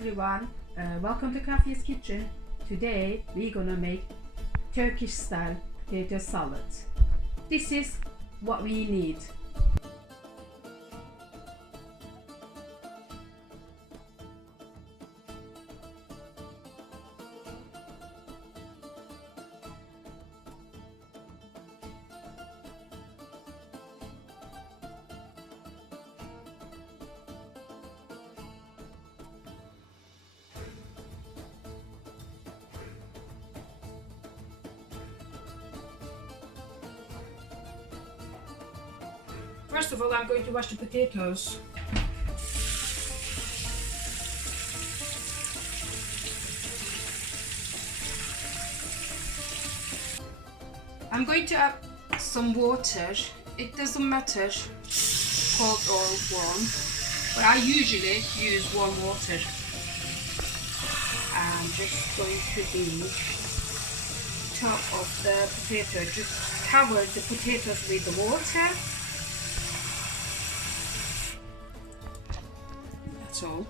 everyone, welcome to Kafiye's kitchen. Today we're gonna make Turkish style potato salad. This is what we need. First of all, I'm going to wash the potatoes. I'm going to add some water. It doesn't matter cold or warm, but I usually use warm water. I'm just going to be top of the potato. Just cover the potatoes with the water. So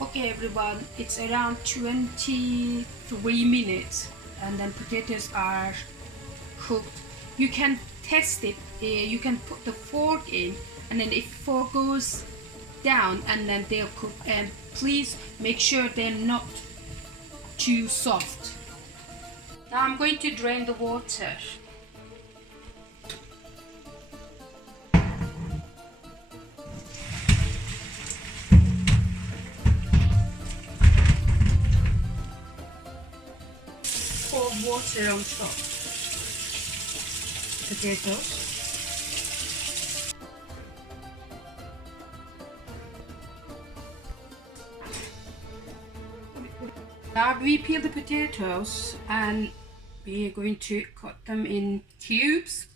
okay everyone, it's around 23 minutes and then potatoes are cooked. You can test it, you can put the fork in and then if fork goes down and then they'll cook, and please make sure they're not too soft. Now I'm going to drain the water. Pour water on top. Potatoes. Now we peel the potatoes and we are going to cut them in cubes.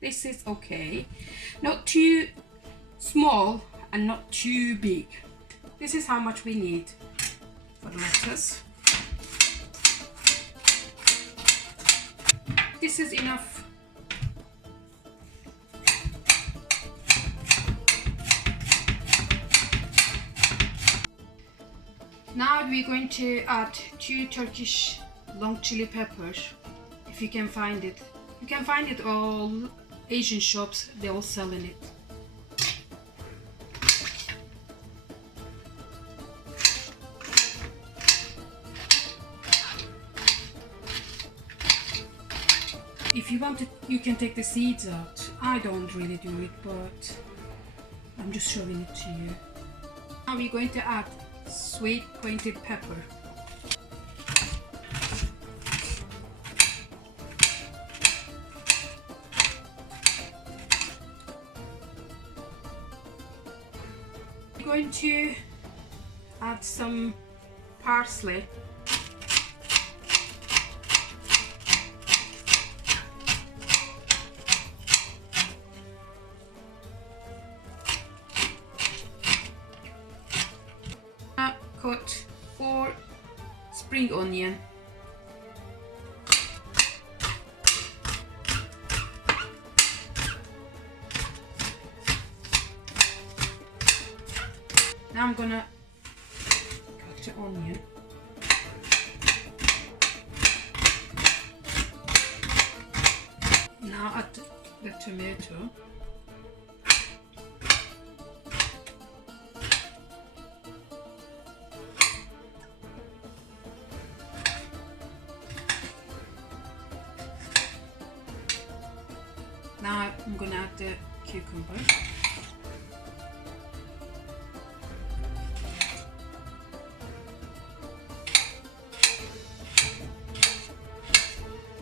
This is okay. Not too small and not too big. This is how much we need for the lettuce. This is enough. Now we're going to add 2 Turkish long chili peppers, if you can find it. You can find it all Asian shops, they all selling it. If you want to, you can take the seeds out. I don't really do it, but I'm just showing it to you. Now we're going to add sweet pointed pepper. I'm going to add some parsley. Cut 4 spring onion. Now I'm gonna cut the onion. Now add the tomato. Now I'm gonna add the cucumber.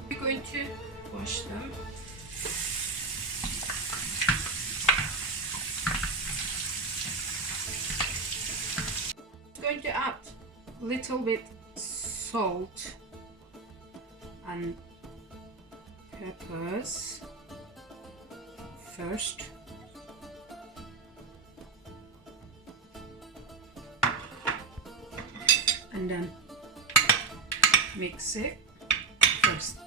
We're going to wash them. I'm going to add a little bit salt and peppers first. And then mix it first.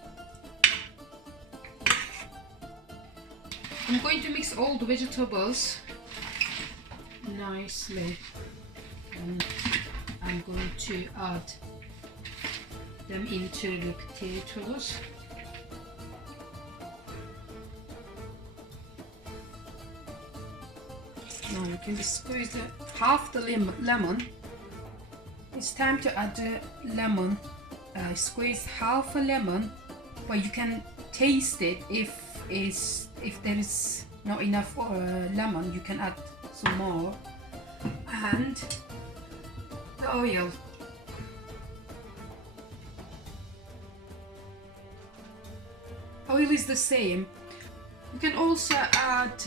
I'm going to mix all the vegetables nicely, and I'm going to add them into the potatoes. Now you can squeeze half the lemon. It's time to add the lemon. Squeeze half a lemon, but you can taste it. If there is not enough lemon, you can add some more. And the oil. Oil is the same. You can also add,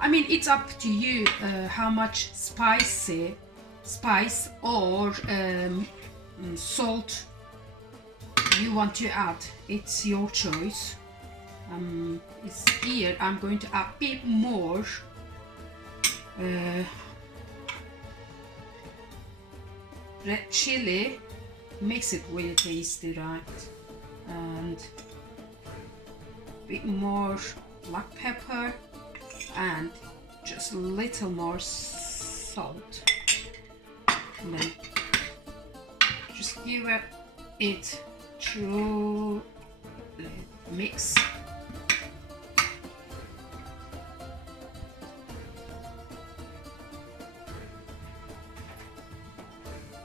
I mean, it's up to you how much spice or salt you want to add. It's your choice. It's here. I'm going to add a bit more red chili. Makes it really tasty, right? And a bit more black pepper and just a little more salt. And then just give it through the mix.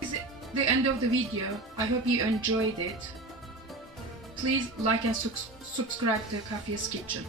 This is the end of the video. I hope you enjoyed it. Please like and subscribe to Kafiye's Kitchen.